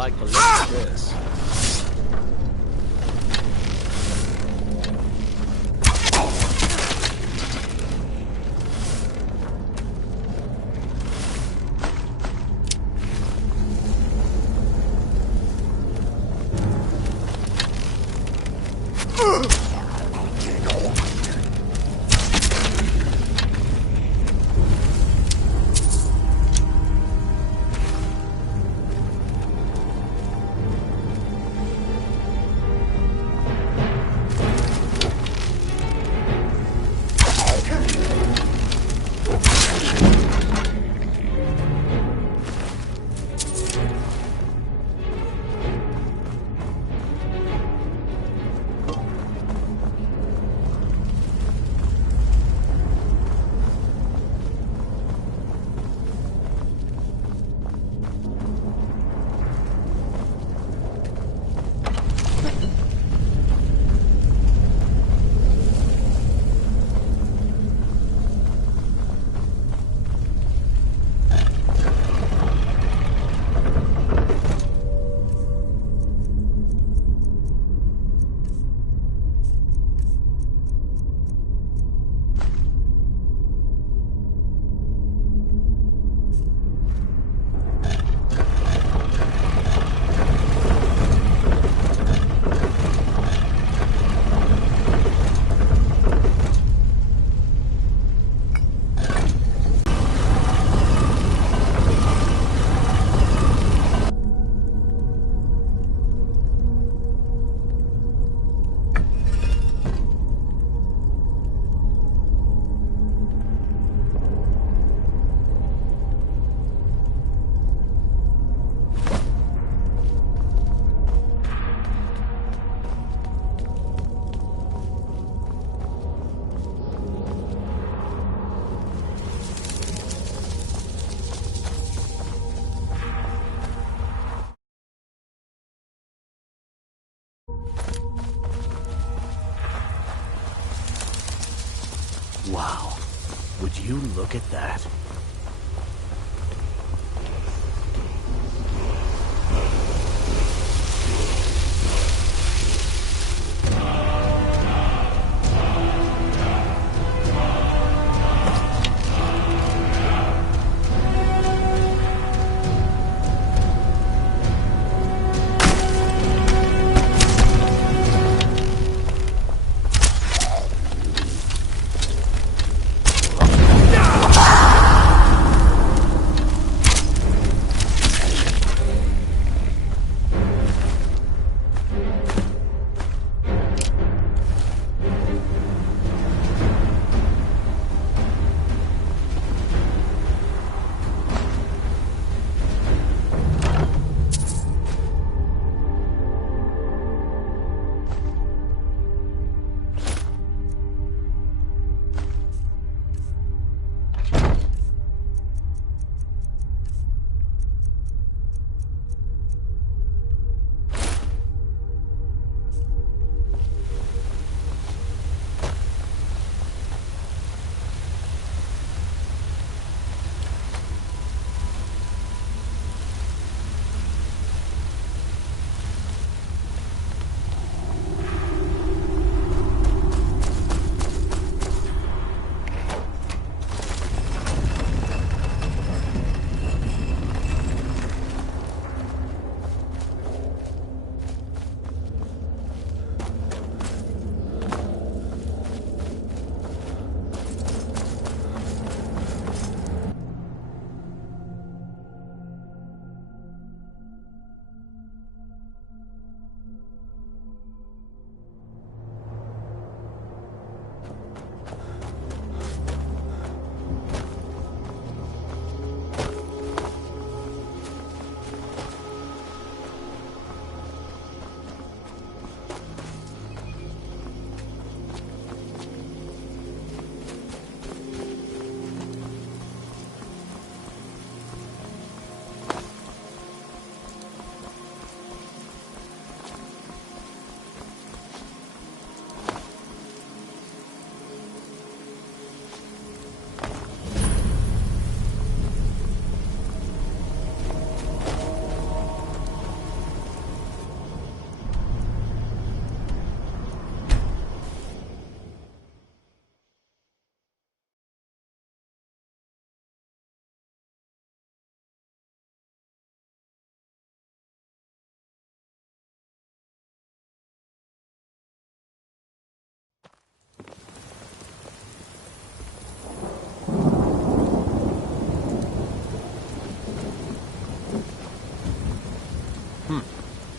like the look of this. Wow, would you look at that?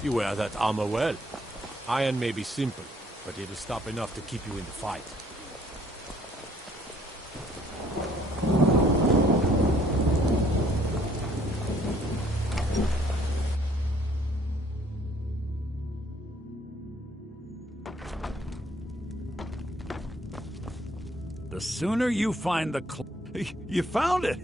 You wear that armor well. Iron may be simple, but it'll stop enough to keep you in the fight. The sooner you find the You found it!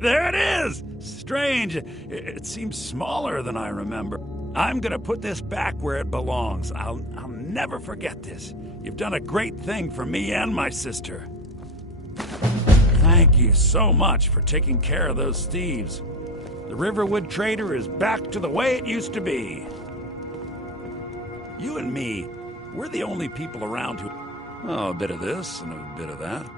There it is! Strange. It seems smaller than I remember. I'm gonna put this back where it belongs. I'll never forget this. You've done a great thing for me and my sister. Thank you so much for taking care of those thieves. The Riverwood Trader is back to the way it used to be. You and me, we're the only people around who... Oh, a bit of this and a bit of that.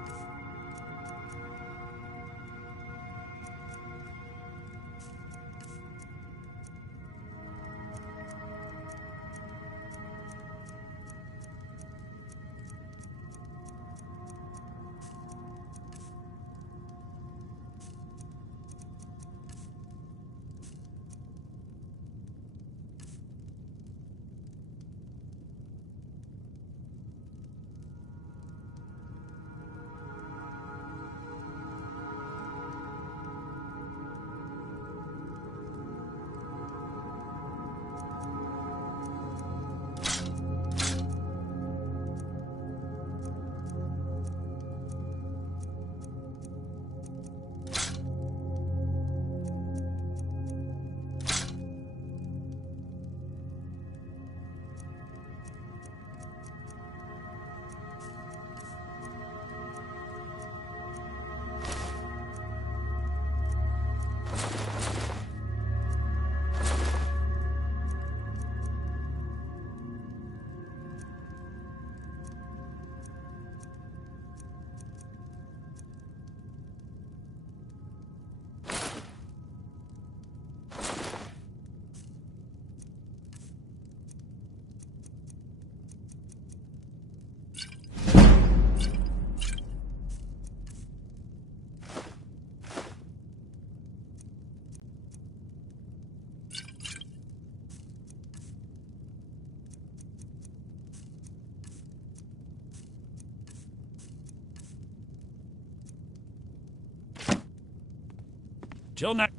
Till next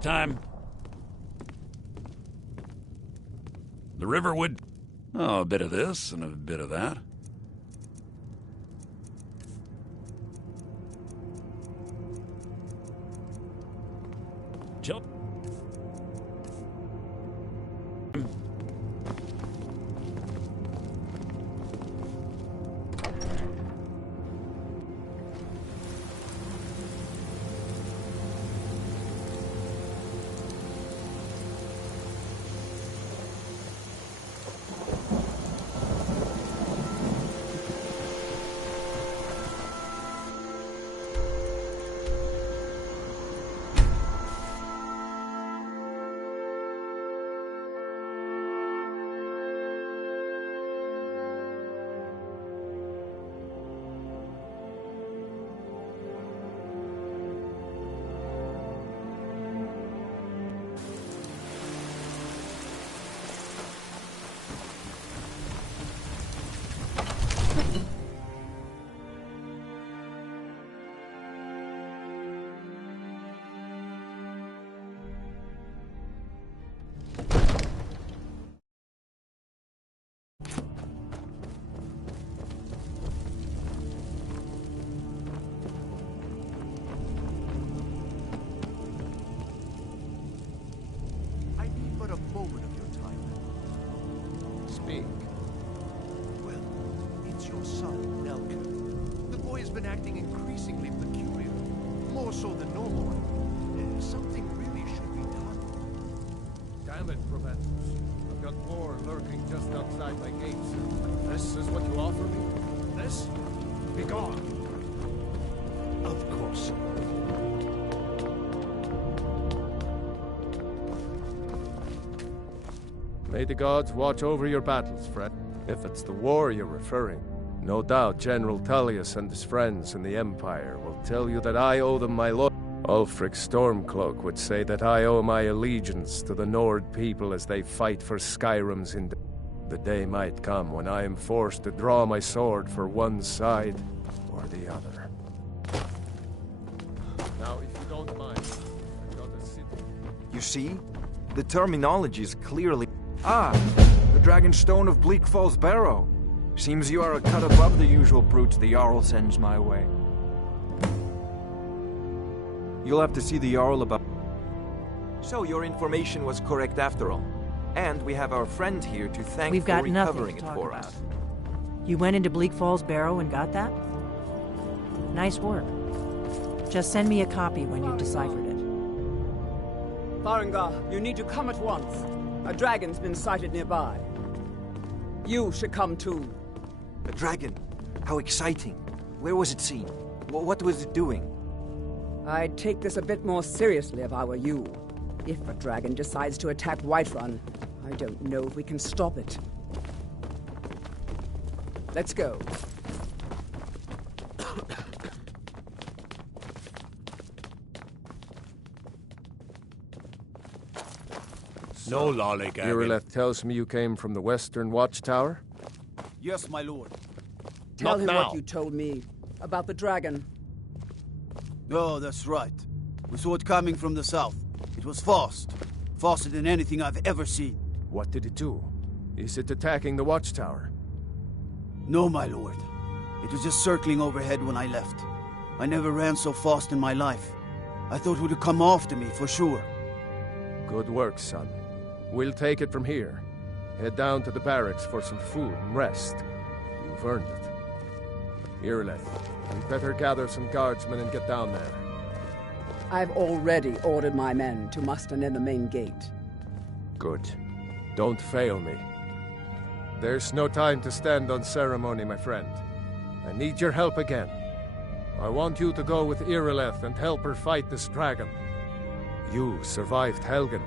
time. The Riverwood... Oh, a bit of this and a bit of that. Chill. Speak. Well, it's your son, Nelk. The boy has been acting increasingly peculiar, more so than normal. Something really should be done. Damn it, Proventus. I've got war lurking just outside my gates. This is what you offer me? This? Be gone. Of course. May the gods watch over your battles, Fred. If it's the war you're referring. No doubt General Tullius and his friends in the Empire will tell you that I owe them my loyalty. Ulfric Stormcloak would say that I owe my allegiance to the Nord people as they fight for Skyrim's independence. The day might come when I am forced to draw my sword for one side or the other. Now, if you don't mind, I've got a city. You see? The terminology is clearly... Ah! The Dragonstone of Bleak Falls Barrow. Seems you are a cut above the usual brutes the Jarl sends my way. You'll have to see the Jarl about... So your information was correct after all. And we have our friend here to thank We've for got recovering nothing to it talk for about. us. You went into Bleak Falls Barrow and got that? Nice work. Just send me a copy when you've deciphered it. Farengar, you need to come at once. A dragon's been sighted nearby. You should come too. A dragon? How exciting. Where was it seen? What was it doing? I'd take this a bit more seriously if I were you. If a dragon decides to attack Whiterun, I don't know if we can stop it. Let's go. No lollygagging. Irileth tells me you came from the Western Watchtower? Yes, my lord. Tell Not him now. what you told me about the dragon. Oh, that's right. We saw it coming from the south. It was fast. Faster than anything I've ever seen. What did it do? Is it attacking the Watchtower? No, my lord. It was just circling overhead when I left. I never ran so fast in my life. I thought it would come after me, for sure. Good work, son. We'll take it from here. Head down to the barracks for some food and rest. You've earned it. Irileth, we'd better gather some guardsmen and get down there. I've already ordered my men to muster near the main gate. Good. Don't fail me. There's no time to stand on ceremony, my friend. I need your help again. I want you to go with Irileth and help her fight this dragon. You survived Helgen,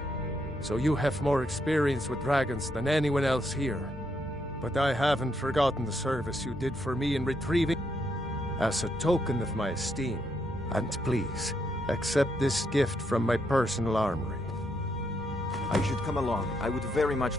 so you have more experience with dragons than anyone else here. But I haven't forgotten the service you did for me in retrieving... As a token of my esteem, and please, accept this gift from my personal armory. I should come along. I would very much...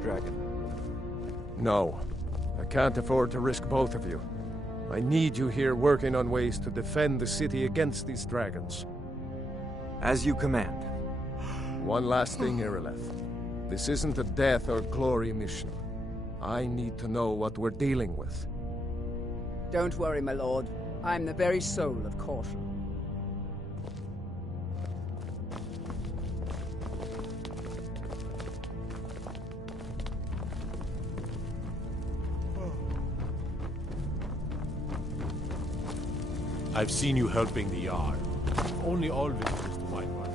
Dragon. No. I can't afford to risk both of you. I need you here working on ways to defend the city against these dragons. As you command. One last thing, Irileth. This isn't a death or glory mission. I need to know what we're dealing with. Don't worry, my lord. I'm the very soul of caution. I've seen you helping the Yard. Only all visitors to White Run.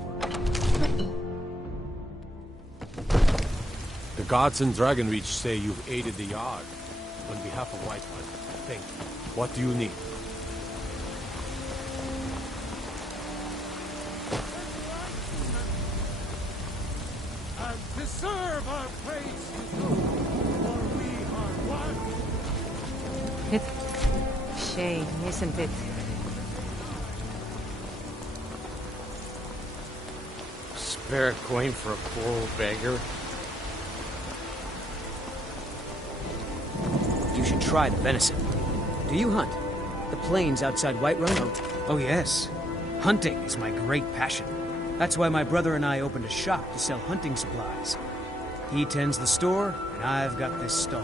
The guards in Dragonreach say you've aided the Yard. On behalf of White Run, thank you. What do you need? And to serve our praise to you, for we are one. It's shame, isn't it? Spare a coin for a poor old beggar? You should try the venison. Do you hunt? The plains outside Whiterun? Oh yes. Hunting is my great passion. That's why my brother and I opened a shop to sell hunting supplies. He tends the store, and I've got this stall.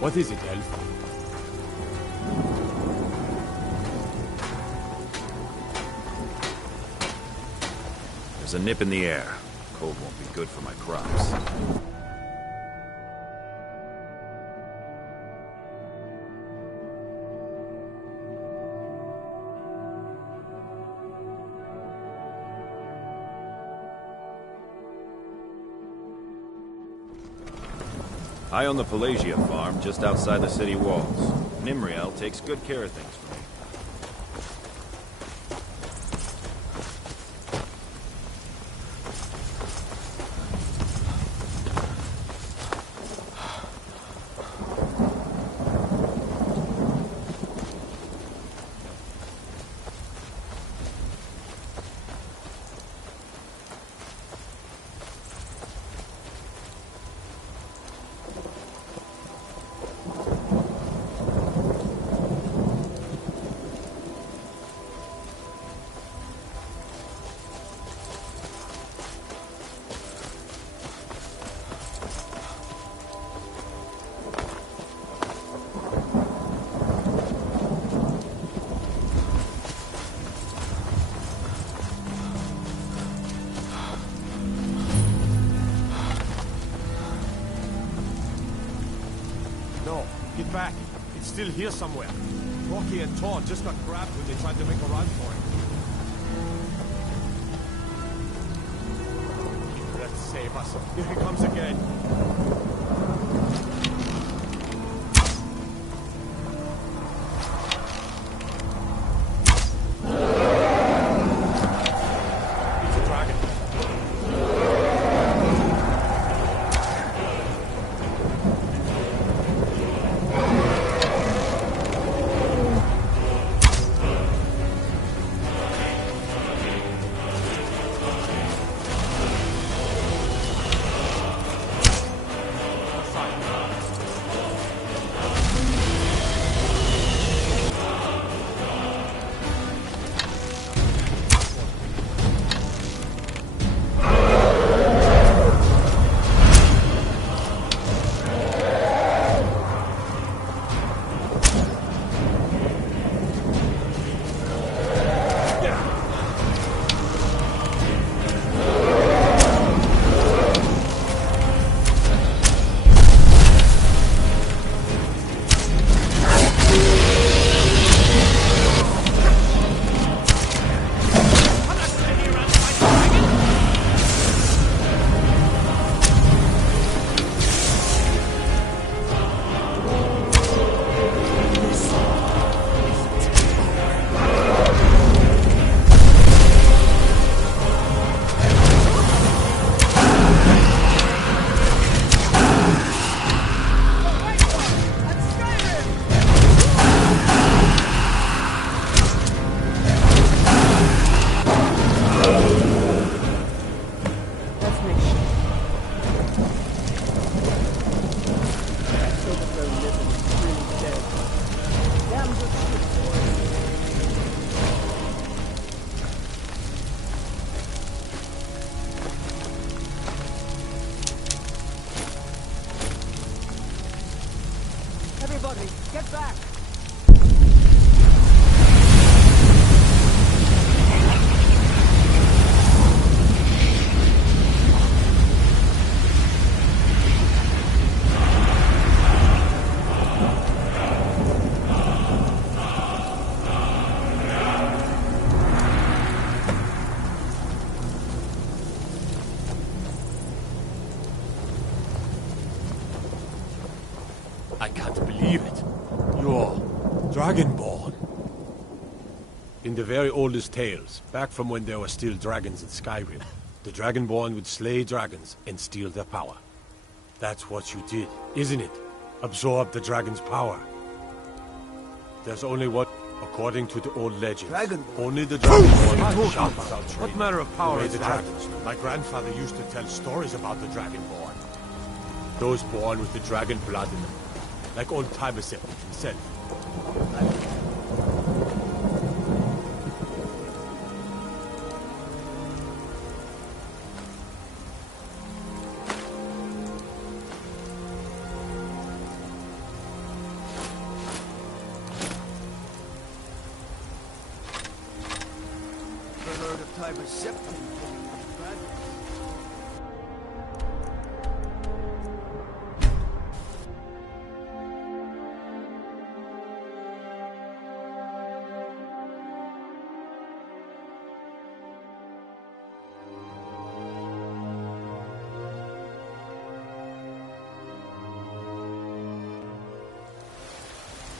What is it, Elf? There's a nip in the air. Cold won't be good for my crops. I own the Pelagia farm just outside the city walls. Nimriel takes good care of things for me. No, get back. It's still here somewhere. Rocky and Torn just got grabbed when they tried to make a run for it. Let's save us. Here he comes again. Everybody, get back! I can't believe it. You're Dragonborn. In the very oldest tales, back from when there were still dragons in Skyrim, the Dragonborn would slay dragons and steal their power. That's what you did, isn't it? Absorb the dragon's power. There's only what, according to the old legends, only the Dragonborn can shout without training. What manner of power is the dragons? My grandfather used to tell stories about the Dragonborn. Those born with the dragon blood in them, like old Tyberset himself.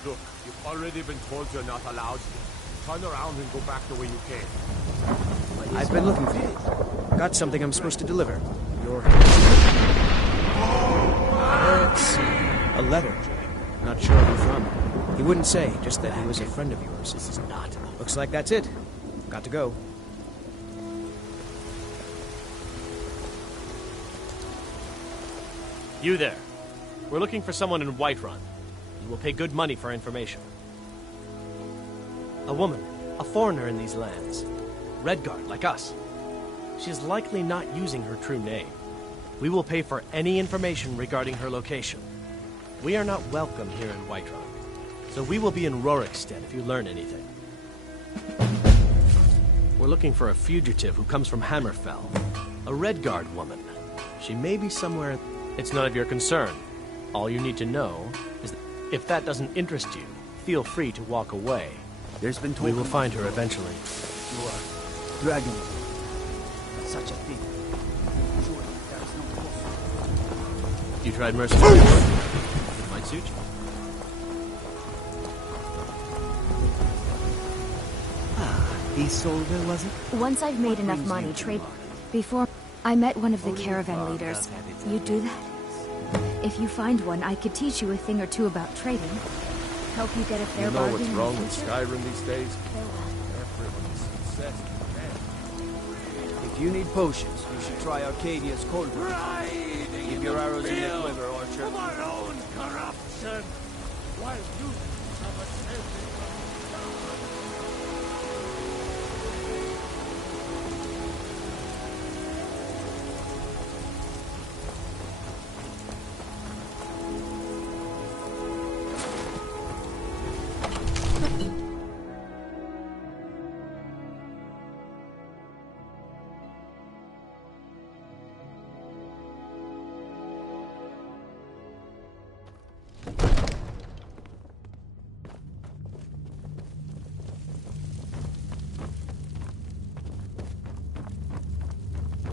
Look, you've already been told you're not allowed here. Turn around and go back the way you came. I've been looking for you. Got something I'm supposed to deliver. Your... Let's see. A letter. Not sure who from. He wouldn't say, just that he was a friend of yours. This is not. Looks like that's it. Got to go. You there. We're looking for someone in Whiterun. You will pay good money for information. A woman, a foreigner in these lands. Redguard, like us. She is likely not using her true name. We will pay for any information regarding her location. We are not welcome here in Whiterun, so we will be in Rorikstead if you learn anything. We're looking for a fugitive who comes from Hammerfell. A Redguard woman. She may be somewhere... It's none of your concern. All you need to know is that if that doesn't interest you, feel free to walk away. There's been We will find her eventually. You are dragon. Such a thing. Surely that is not possible. You tried mercenary work? It might suit you. He sold her, was it? Once I've made enough money, trade... Before I met one of the caravan leaders. You do that? If you find one, I could teach you a thing or two about trading. Help you get a fair bargain. You know what's wrong with Skyrim these days? Everyone's obsessed with If you need potions, you should try Arcadia's cold brew. Keep your arrows in the quiver, Archer. Of our own corruption, while you have a sense.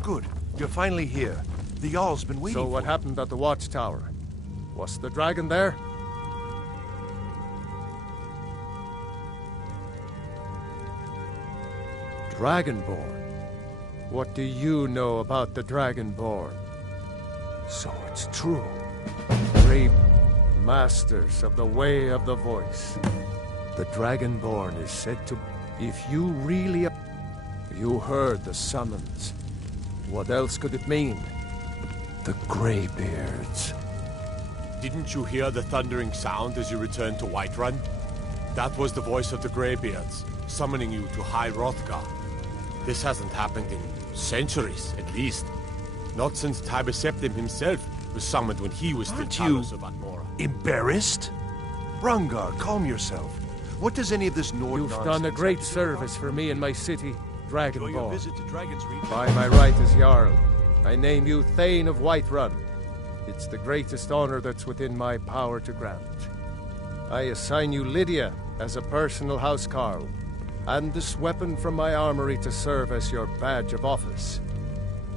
Good. You're finally here. The Jarl's been waiting So what for happened at the watchtower? Was the dragon there? Dragonborn? What do you know about the Dragonborn? So it's true. Great masters of the way of the voice. The Dragonborn is said to... If you really... You heard the summons. What else could it mean? The Greybeards. Didn't you hear the thundering sound as you returned to Whiterun? That was the voice of the Greybeards, summoning you to High Hrothgar. This hasn't happened in centuries, at least. Not since Tiber Septim himself was summoned when he was still Talos of Anmora. Embarrassed? Brungar, calm yourself. What does any of this Nord You've nonsense done a great have to do service for me and my city, Enjoy your Dragonborn. visit to Dragon's Reach. By my right as Jarl, I name you Thane of Whiterun. It's the greatest honor that's within my power to grant. I assign you Lydia as a personal housecarl, and this weapon from my armory to serve as your badge of office.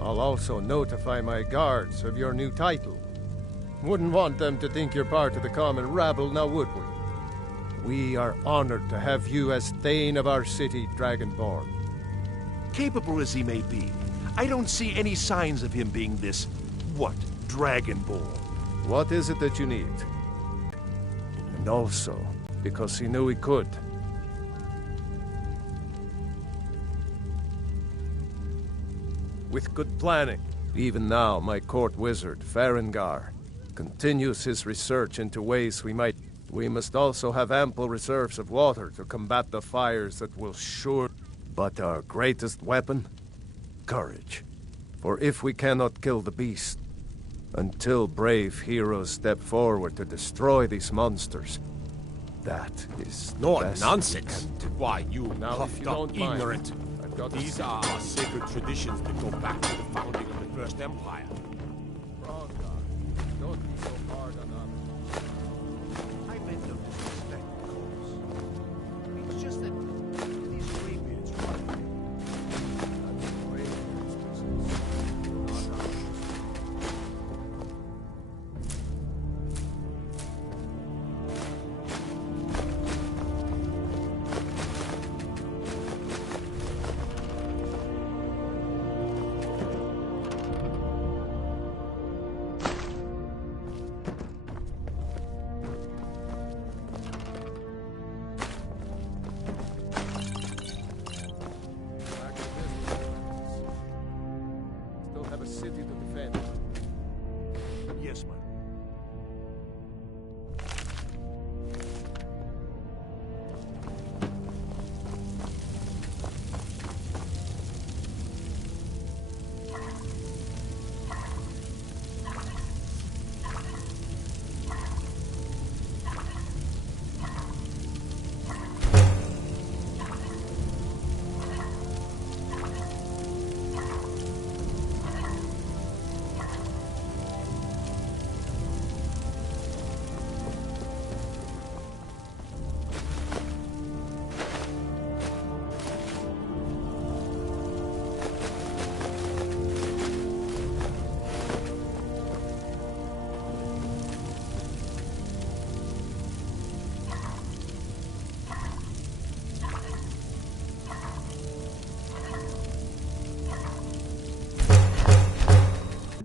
I'll also notify my guards of your new title. Wouldn't want them to think you're part of the common rabble, now would we? We are honored to have you as Thane of our city, Dragonborn. Capable as he may be, I don't see any signs of him being this, what, Dragonborn. What is it that you need? And also, because he knew he could. With good planning, even now my court wizard, Farengar, continues his research into ways we must also have ample reserves of water to combat the fires that will sure... But our greatest weapon? Courage. For if we cannot kill the beast, until brave heroes step forward to destroy these monsters, that is No best nonsense. we can do. Why, you Now, if puffed you up don't mind, ignorant. I've got These are our sacred traditions that go back to the founding of the First Empire. Don't be so hard on others. I meant no disrespect, of course. It's just that these graybeards are That's Greybeard's business, not ours. Still have a city to defend. Yes, my lord.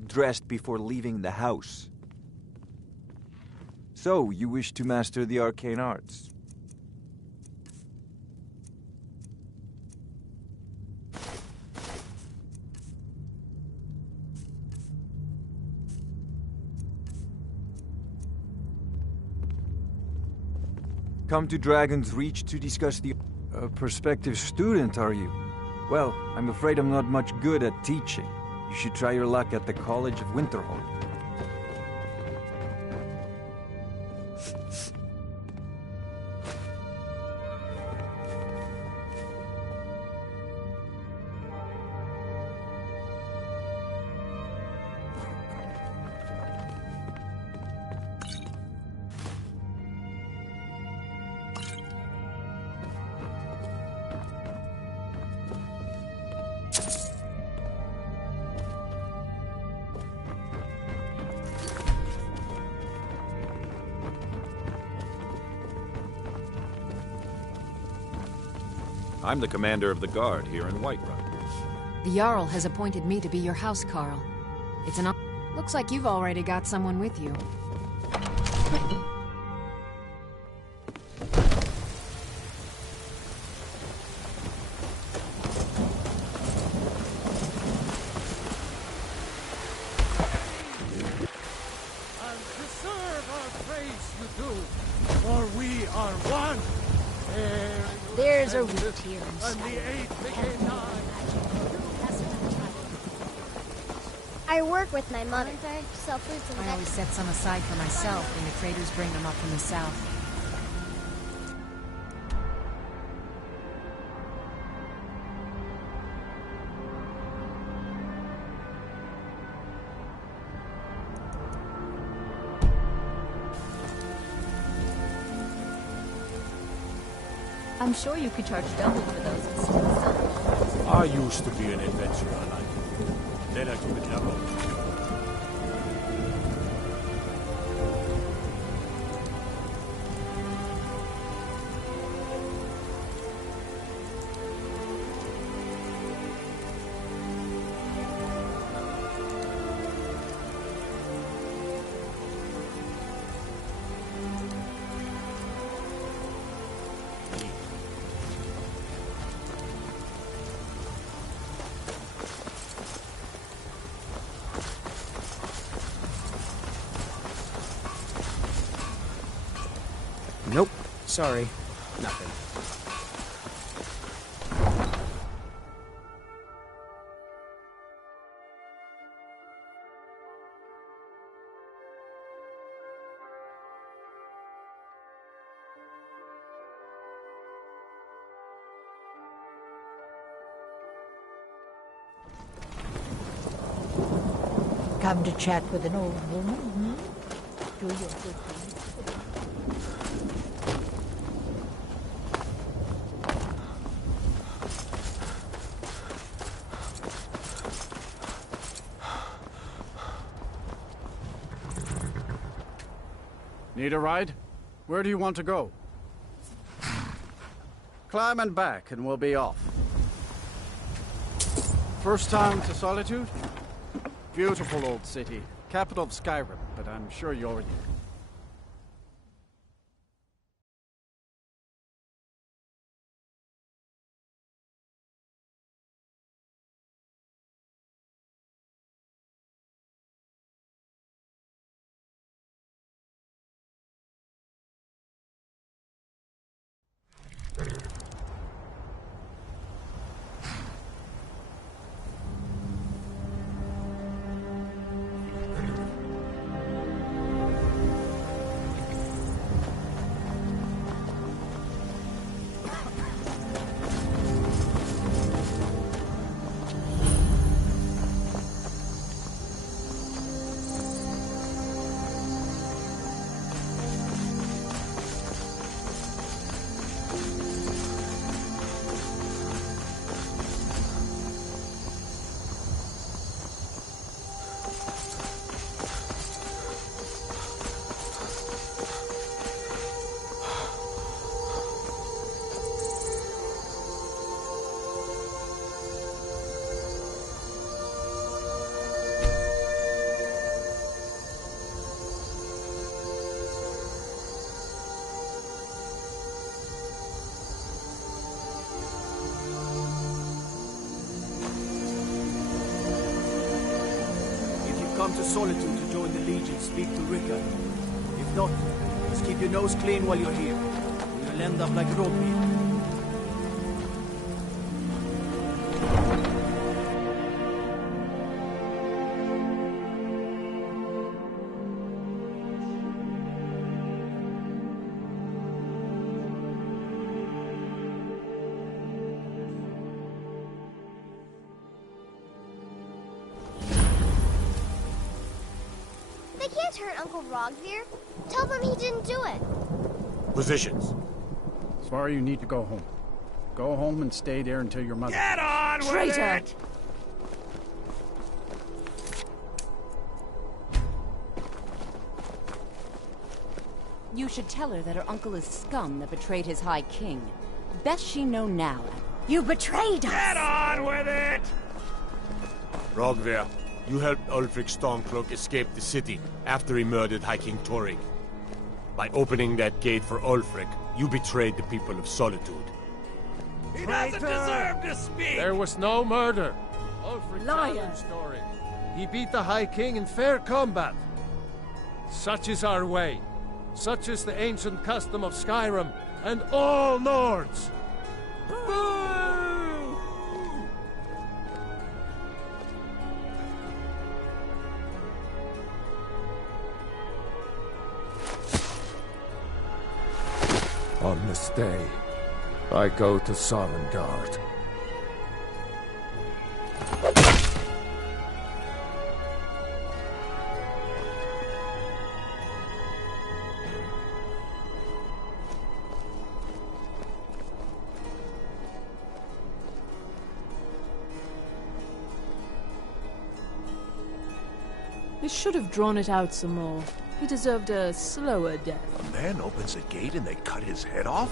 Dressed before leaving the house. So, you wish to master the arcane arts? Come to Dragon's Reach to discuss the... A prospective student, are you? Well, I'm afraid I'm not much good at teaching. You should try your luck at the College of Winterhold. I'm the commander of the guard here in Whiterun. The Jarl has appointed me to be your house carl. It's an... Looks like you've already got someone with you. And deserve our praise you do, for we are one. There's a root here And the eighth became nine. I work with my mother. Sell fruits and I always set some aside for myself when the traders bring them up from the south. I'm sure you could charge double for those and still sell. I used to be an adventurer like you. Then I took a job. Nope. Sorry. Nothing. Come to chat with an old woman? Hmm? Do your good thing. Need a ride? Where do you want to go? Climb and back and we'll be off. First time to Solitude? Beautiful old city. Capital of Skyrim, but I'm sure you're already... Come to Solitude to join the Legion, speak to Rickard. If not, just keep your nose clean while you're here. You'll end up like Rodney. They can't hurt Uncle Rogvir. Tell them he didn't do it. Positions. Sorry, you need to go home. Go home and stay there until your mother... Get on with Traitor! it! You should tell her that her uncle is scum that betrayed his High King. Best she know now. You betrayed us! Get on with it! Rogvir, you helped Ulfric Stormcloak escape the city after he murdered High King Torrig. By opening that gate for Ulfric, you betrayed the people of Solitude. He doesn't deserve to speak! There was no murder. Ulfric Liar. challenged Torrig. He beat the High King in fair combat. Such is our way. Such is the ancient custom of Skyrim and all Nords. On this day, I go to Sovngarde. They should have drawn it out some more. He deserved a slower death. A man opens a gate and they cut his head off?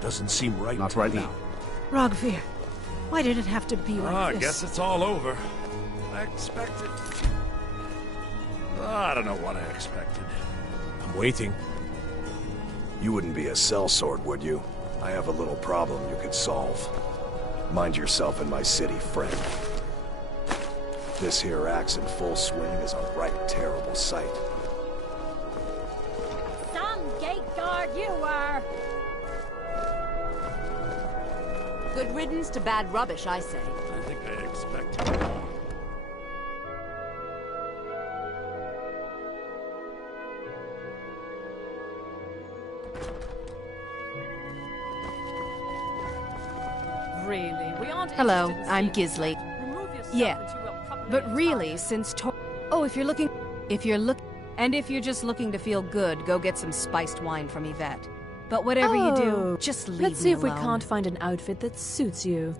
Doesn't seem right. Not right now. Rogvir, why did it have to be like I this? guess it's all over. I expected... I don't know what I expected. I'm waiting. You wouldn't be a sellsword, would you? I have a little problem you could solve. Mind yourself in my city, friend. This here axe in full swing is a right terrible sight. Some gate guard what you were! Good riddance to bad rubbish, I say. I think they expected more. Really, we aren't Hello, interested in I'm seeing- Gisley. Remove yourself Yeah, and you will properly but really, inspire- since oh, if you're just looking to feel good, go get some spiced wine from Yvette. But whatever you do, Oh, just leave let's me see if we alone. can't find an outfit that suits you.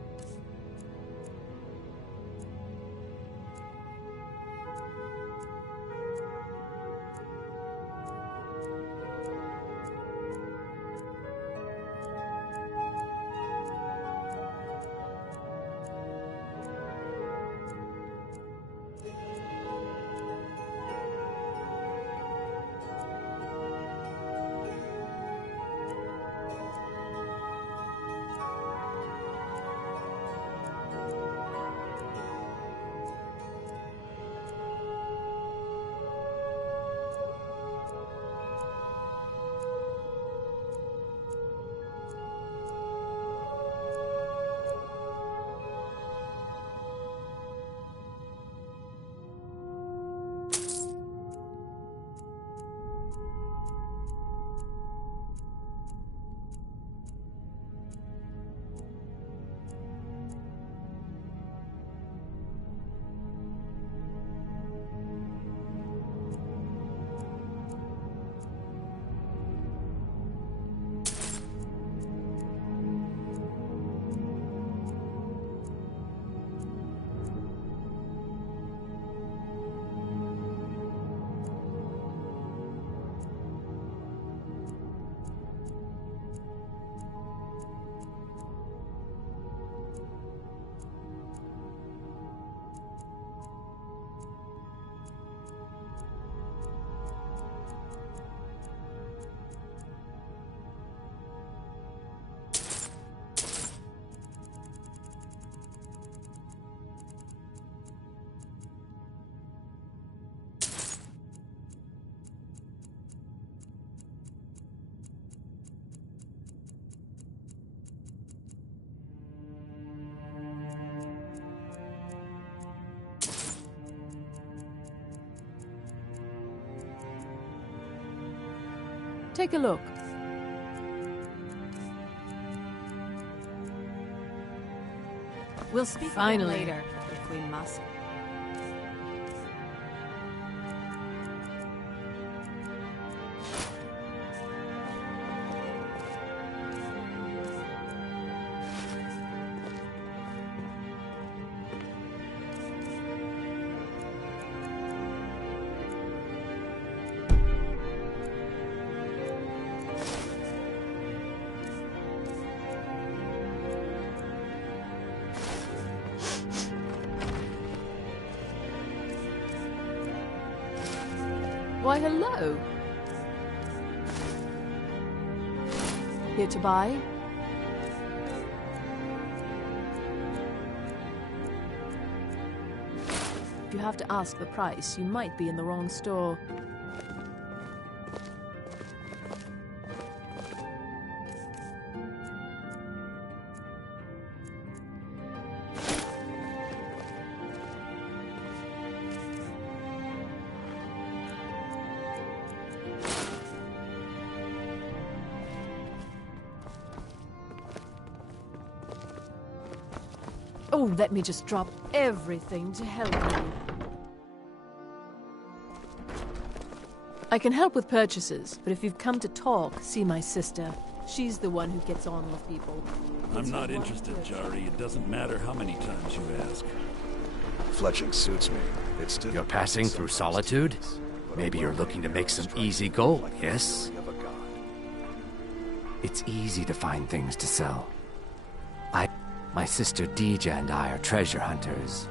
Take a look. We'll speak Finally. again later, if we must. Why, hello. Here to buy? If you have to ask the price, you might be in the wrong store. Oh, let me just drop everything to help you. I can help with purchases, but if you've come to talk, see my sister. She's the one who gets on with people. I'm not interested, Jari. It doesn't matter how many times you ask. Fletching suits me. It's still You're passing through Solitude? Maybe you're looking to make some easy gold, yes? It's easy to find things to sell. My sister Deja and I are treasure hunters.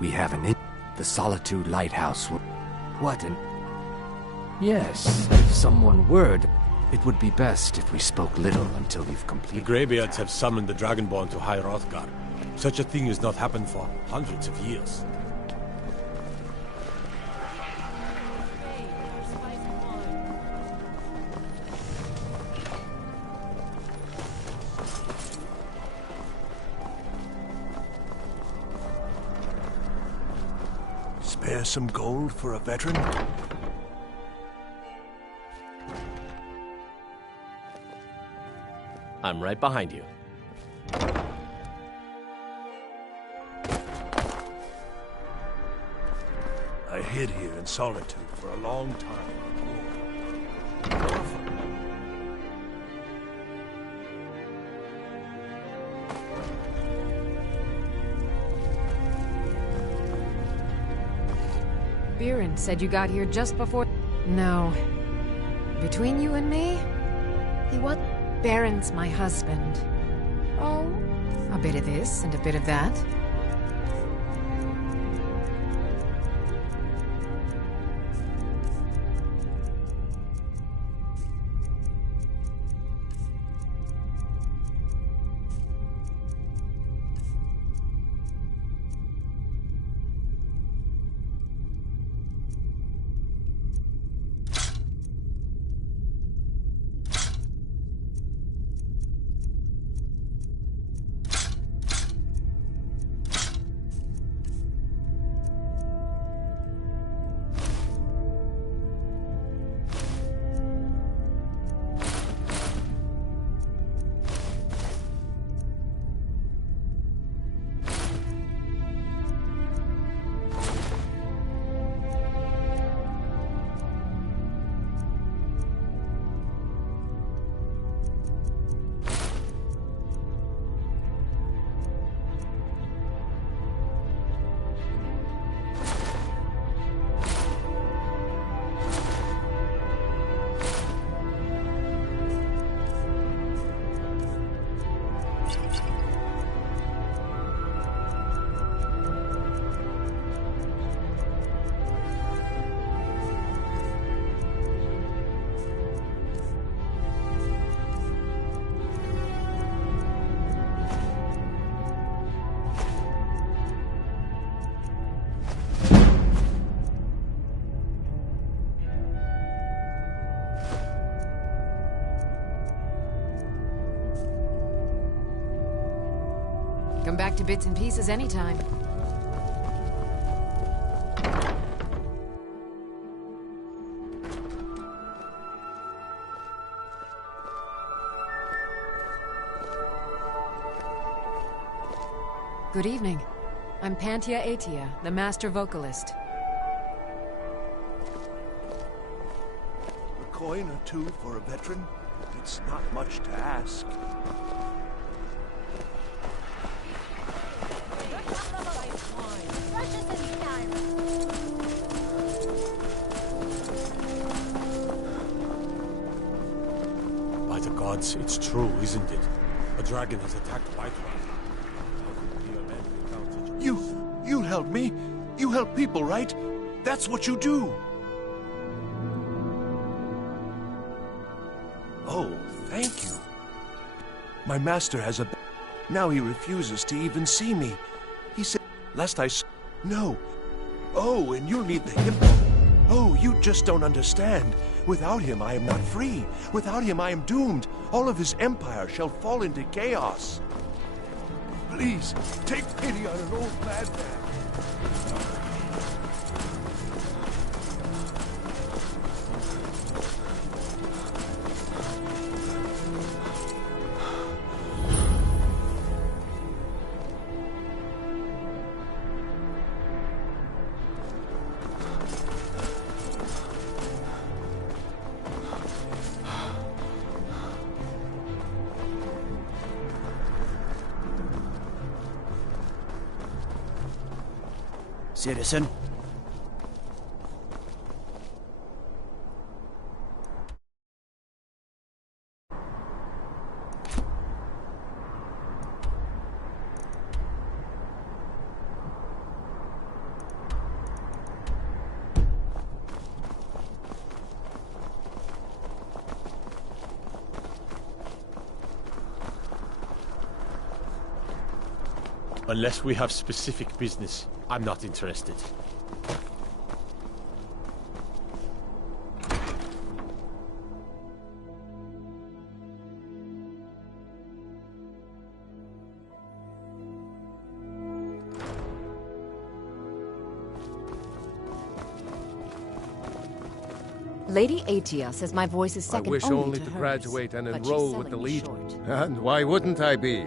We have the Solitude Lighthouse. What an... Yes, if someone would, it would be best if we spoke little until we've The completed... Greybeards have summoned the Dragonborn to High Hrothgar. Such a thing has not happened for hundreds of years. spare some gold for a veteran? I'm right behind you. I hid here in solitude for a long time. Biren said you got here just before... No. Between you and me, he was... Baron's my husband. Oh? A bit of this and a bit of that. Come back to bits and pieces anytime. Good evening. I'm Pantia Atia, the master vocalist. A coin or two for a veteran? It's not much to ask. By the gods, it's true, isn't it? A dragon has attacked Whiterun. You help me? You help people, right? That's what you do! Oh, thank you. My master has a... Now he refuses to even see me. He said, lest I... No. Oh, and you'll need the hippo. Oh, you just don't understand. Without him, I am not free. Without him, I am doomed. All of his empire shall fall into chaos. Please, take pity on an old madman. Citizen? Unless we have specific business, I'm not interested. Lady Atia says my voice is I second wish only only to to hers, graduate and but she's enroll with selling the me Legion. short. And why wouldn't I be?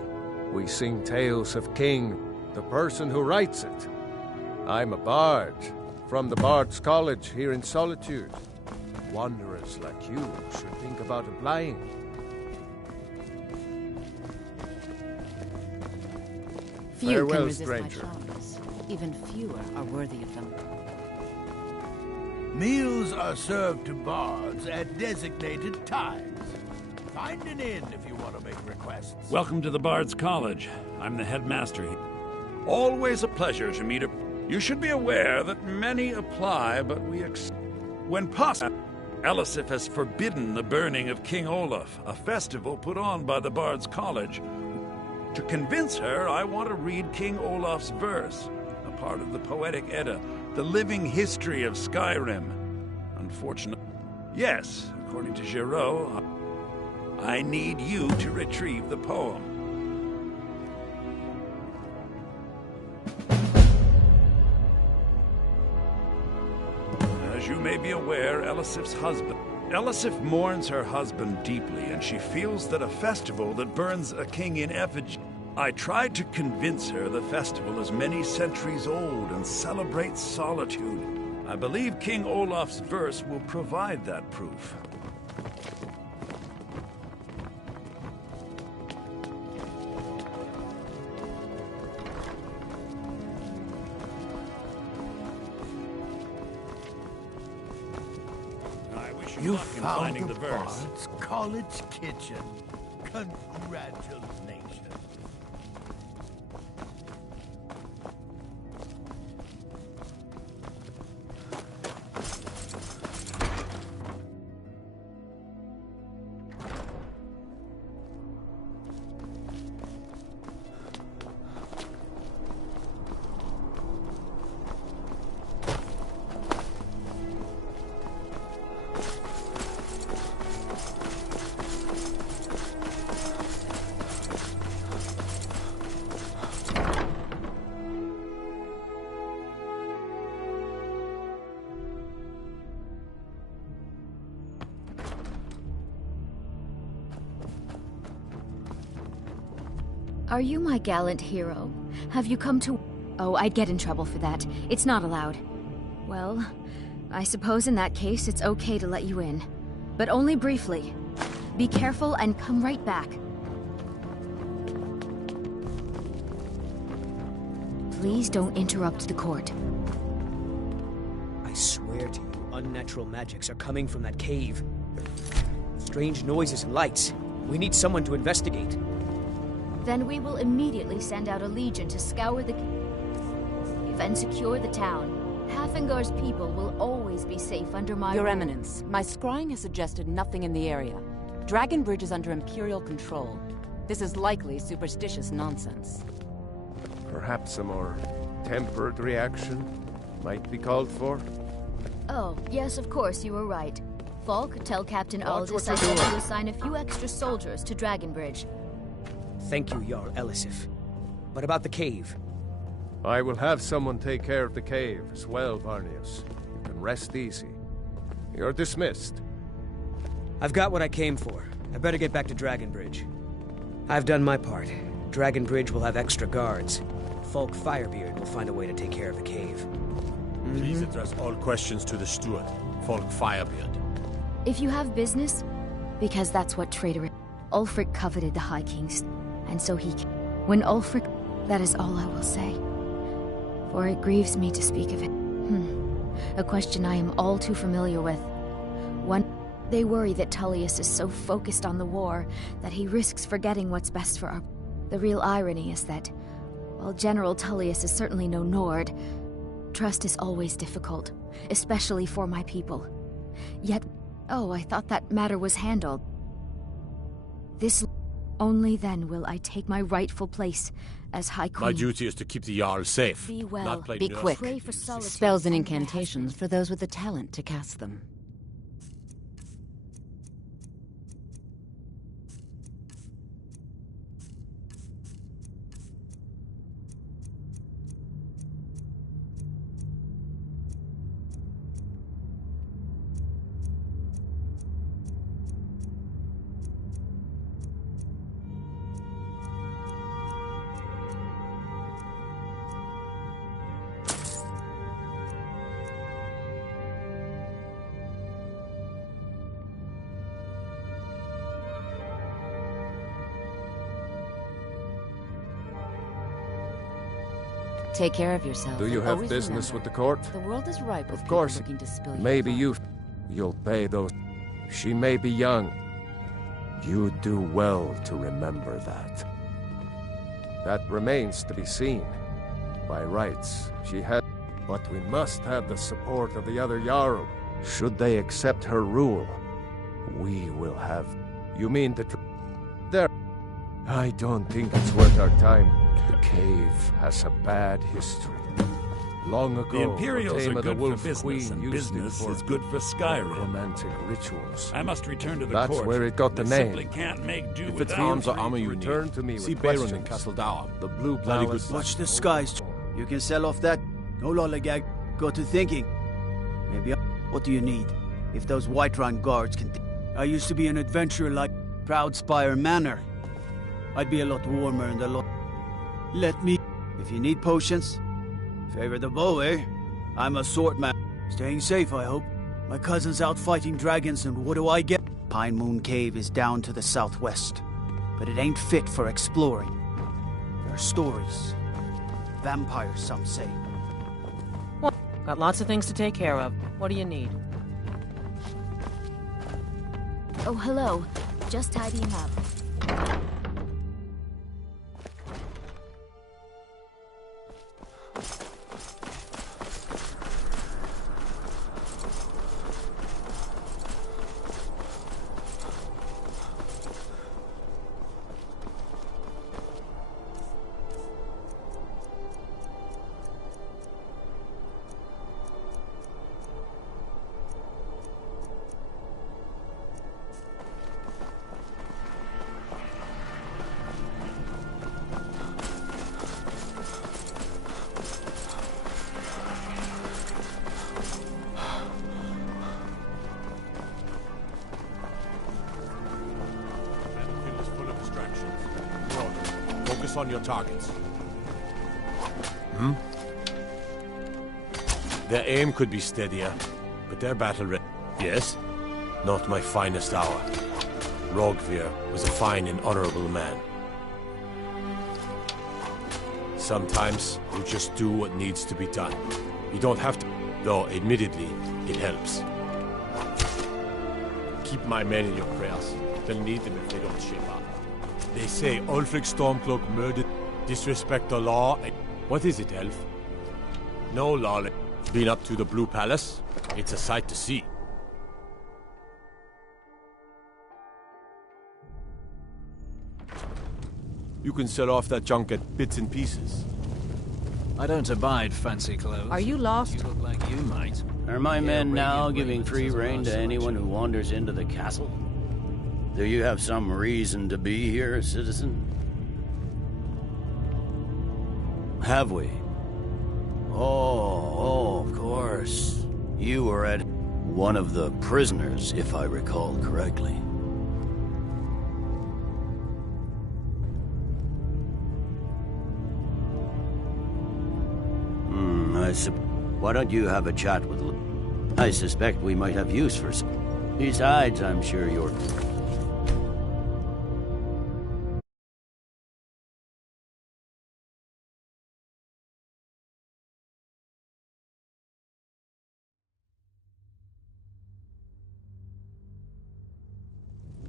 We sing tales of King, the person who writes it. I'm a bard, from the Bard's College here in Solitude. Wanderers like you should think about applying. Few Farewell, can resist stranger. my charms. Even fewer are worthy of them. Meals are served to bards at designated times. Find an inn if you want to make requests. Welcome to the Bard's College. I'm the headmaster here. Always a pleasure to meet a... You should be aware that many apply, but when possible, Elisif has forbidden the burning of King Olaf, a festival put on by the Bard's College. To convince her, I want to read King Olaf's verse, a part of the Poetic Edda, the living history of Skyrim. Unfortunately, yes, according to Giraud, I need you to retrieve the poem. As you may be aware, Elisif mourns her husband deeply, and she feels that a festival that burns a king in effigy. I tried to convince her the festival is many centuries old and celebrates solitude. I believe King Olaf's verse will provide that proof. I wish you You luck in found finding the the verse. Bard's College kitchen. Congratulations. Are you my gallant hero? Have you come to... Oh, I'd get in trouble for that. It's not allowed. Well, I suppose in that case it's okay to let you in. But only briefly. Be careful and come right back. Please don't interrupt the court. I swear to you, unnatural magics are coming from that cave. Strange noises and lights. We need someone to investigate. Then we will immediately send out a legion to scour the cave and secure the town. Hafingar's people will always be safe under my Your rule. Eminence, my scrying has suggested nothing in the area. Dragon Bridge is under Imperial control. This is likely superstitious nonsense. Perhaps a more tempered reaction might be called for. Oh, yes, of course, you were right. Falk, tell Captain Watch Aldous what I you're said doing. to assign a few extra soldiers to Dragon Bridge. Thank you, Jarl Elisif. But about the cave? I will have someone take care of the cave as well, Varnius. You can rest easy. You're dismissed. I've got what I came for. I better get back to Dragon Bridge. I've done my part. Dragon Bridge will have extra guards. Falk Firebeard will find a way to take care of the cave. Please address all questions to the steward, Falk Firebeard. If you have business, because that's what traitor... Ulfric coveted the High King's, and so he... When Ulfric... That is all I will say. For it grieves me to speak of it. A question I am all too familiar with. One... They worry that Tullius is so focused on the war that he risks forgetting what's best for our... The real irony is that, while General Tullius is certainly no Nord, trust is always difficult, especially for my people. Yet... Oh, I thought that matter was handled. This... Only then will I take my rightful place as High Queen. My duty is to keep the Jarl safe, Be well. not play Be nurse. quick. Pray for solitude Spells and my incantations for those with the talent to cast them. Take care of yourself. Do you and have always business remember, with the court? the world is ripe with Of course. people looking to spill your Maybe fun. you'll pay those. She may be young. You do well to remember that. That remains to be seen. By rights, she had. But we must have the support of the other Jarl. Should they accept her rule, we will have. You mean there? I don't think it's worth our time. The cave has a bad history. Long ago, The Imperials Tame are of the good for Wolf business, Queen and used business it for is good for Skyrim. romantic rituals. I must return to the That's court. where it got the I name. simply can't make do If without. it's arms or armor you Return need, to me see with Baron in questions. Castle Dower. The Blue Bloody good Palace. Watch the skies. You can sell off that. No lollygag. Got to thinking. Maybe. What do you need? If those Whiterun guards can. I used to be an adventurer like Proudspire Manor. I'd be a lot warmer and a lot. Let me. If you need potions, favor the bow, eh? I'm a sword man. Staying safe, I hope. My cousin's out fighting dragons, and what do I get? Pine Moon Cave is down to the southwest, but it ain't fit for exploring. There are stories. Vampires, some say. Well, got lots of things to take care of. What do you need? Oh, hello. Just tidying up. Battlefield is full of distractions. Rogue, focus on your targets. Their aim could be steadier, but their battle yes? Not my finest hour. Rogvir was a fine and honorable man. Sometimes you just do what needs to be done. You don't have to, though admittedly, it helps. Keep my men in your prayers. They'll need them if they don't shape up. They say Ulfric Stormcloak murdered, disrespect the law. What is it, Elf? No, Lawless. Been up to the Blue Palace? It's a sight to see. You can sell off that junk at bits and pieces. I don't abide fancy clothes. Are you lost? You look like you might. Are my men now giving free rein to selection. anyone who wanders into the castle? Do you have some reason to be here, citizen? Have we? Oh, of course. You were at one of the prisoners, if I recall correctly. Why don't you have a chat with I suspect we might have use for some. Besides, I'm sure you're...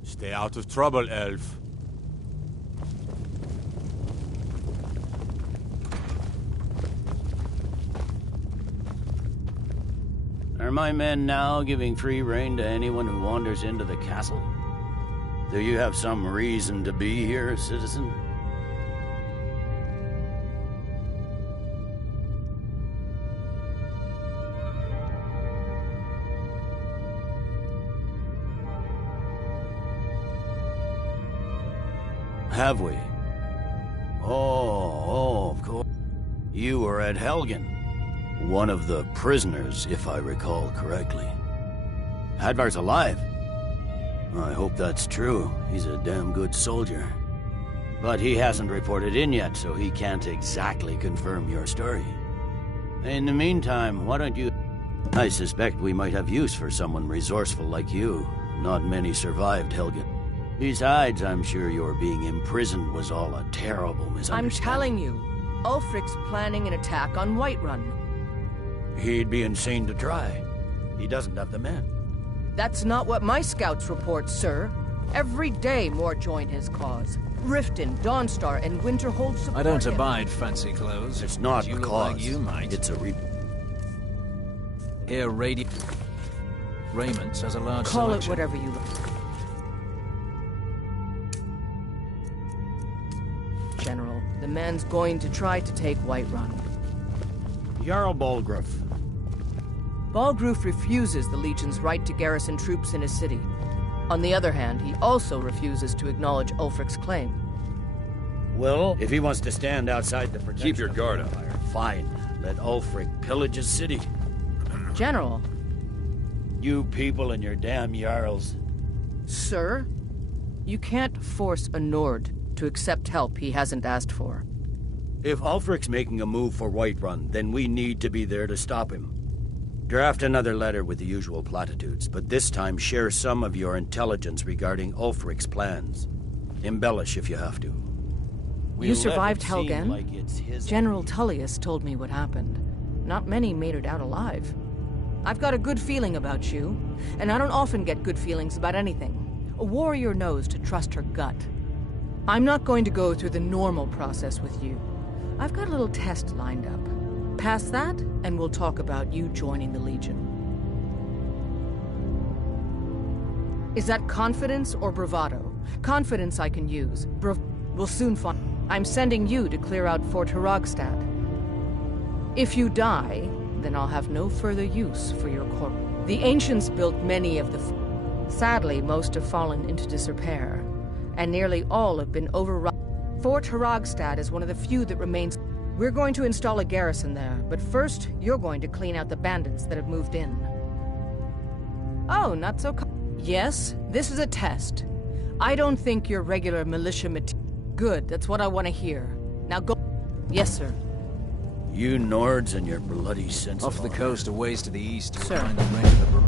Stay out of trouble, Elf. Are my men now giving free rein to anyone who wanders into the castle? Do you have some reason to be here, citizen? Have we? Oh, of course. You were at Helgen. One of the prisoners, if I recall correctly. Hadvar's alive. I hope that's true. He's a damn good soldier. But he hasn't reported in yet, so he can't exactly confirm your story. In the meantime, why don't you... I suspect we might have use for someone resourceful like you. Not many survived Helgen. Besides, I'm sure your being imprisoned was all a terrible misunderstanding. I'm telling you, Ulfric's planning an attack on Whiterun. He'd be insane to try. He doesn't have the men. That's not what my scouts report, sir. Every day more join his cause. Riften, Dawnstar, and Winterhold support I don't him. abide fancy clothes. It's not You a look cause. like you might. It's a Here, Raymond has a large Call selection. it whatever you like. General, the man's going to try to take Whiterun. Jarl Balgruuf. Balgruuf refuses the Legion's right to garrison troops in his city. On the other hand, he also refuses to acknowledge Ulfric's claim. Well, if he wants to stand outside the protection Keep your guard up. Fine. Let Ulfric pillage his city. General. You people and your damn Jarls. Sir, you can't force a Nord to accept help he hasn't asked for. If Ulfric's making a move for Whiterun, then we need to be there to stop him. Draft another letter with the usual platitudes, but this time share some of your intelligence regarding Ulfric's plans. Embellish if you have to. You survived We'll let it seem Helgen? like it's his General Tullius told me what happened. Not many made it out alive. I've got a good feeling about you, and I don't often get good feelings about anything. A warrior knows to trust her gut. I'm not going to go through the normal process with you. I've got a little test lined up. Pass that, and we'll talk about you joining the Legion. Is that confidence or bravado? Confidence I can use. We'll soon find. I'm sending you to clear out Fort Hrogstad. If you die, then I'll have no further use for your corpse. The ancients built many of the... Sadly, most have fallen into disrepair, and nearly all have been overrun. Fort Hrogstad is one of the few that remains. We're going to install a garrison there, but first, you're going to clean out the bandits that have moved in. Oh, not so... Yes, this is a test. I don't think you're regular militia material. Good, that's what I want to hear. Now go... Yes, sir. You Nords and your bloody sense Off of the honor. coast, a ways to the east, Sir. behind the range of the...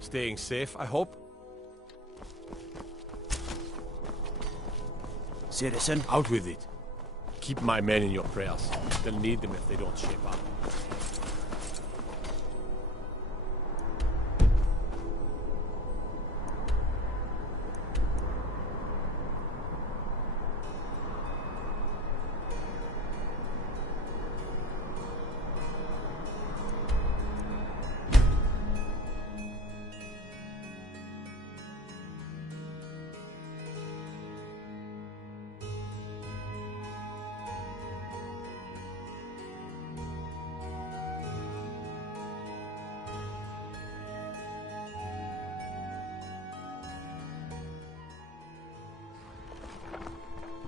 Staying safe, I hope? Citizen? Out with it. Keep my men in your prayers. They'll need them if they don't shape up.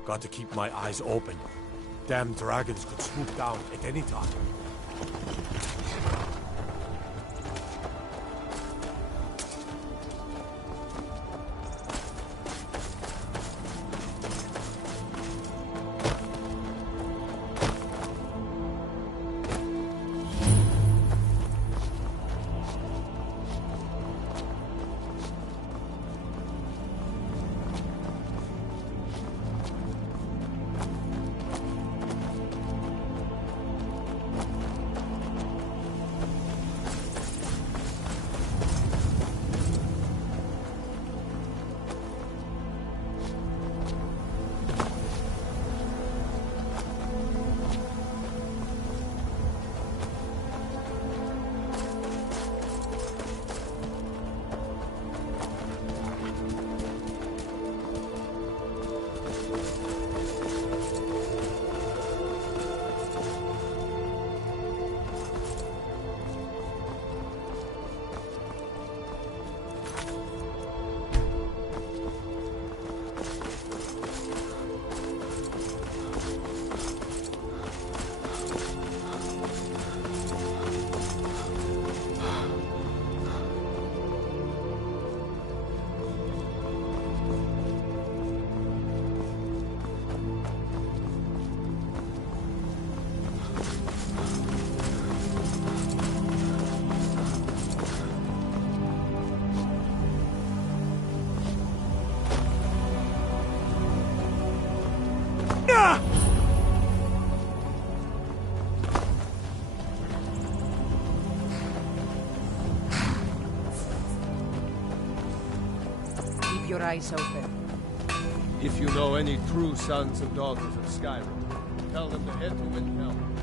Got to keep my eyes open. Damn dragons could swoop down at any time. your eyes open. If you know any true sons and daughters of Skyrim, tell them to head to Windhelm.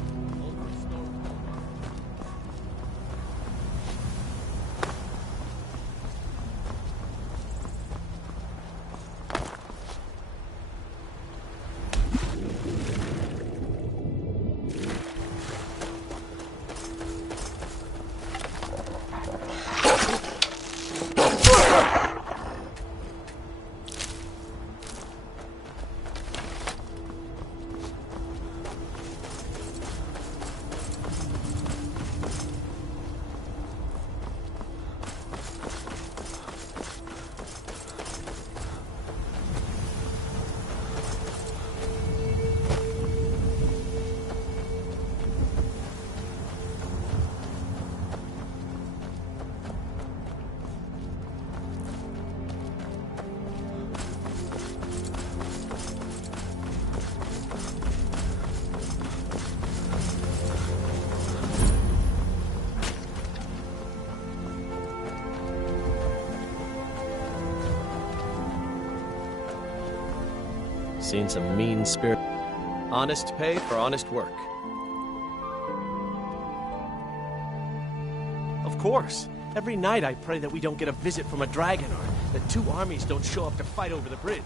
Seen some mean spirit. Honest pay for honest work. Of course. Every night I pray that we don't get a visit from a dragon or that two armies don't show up to fight over the bridge.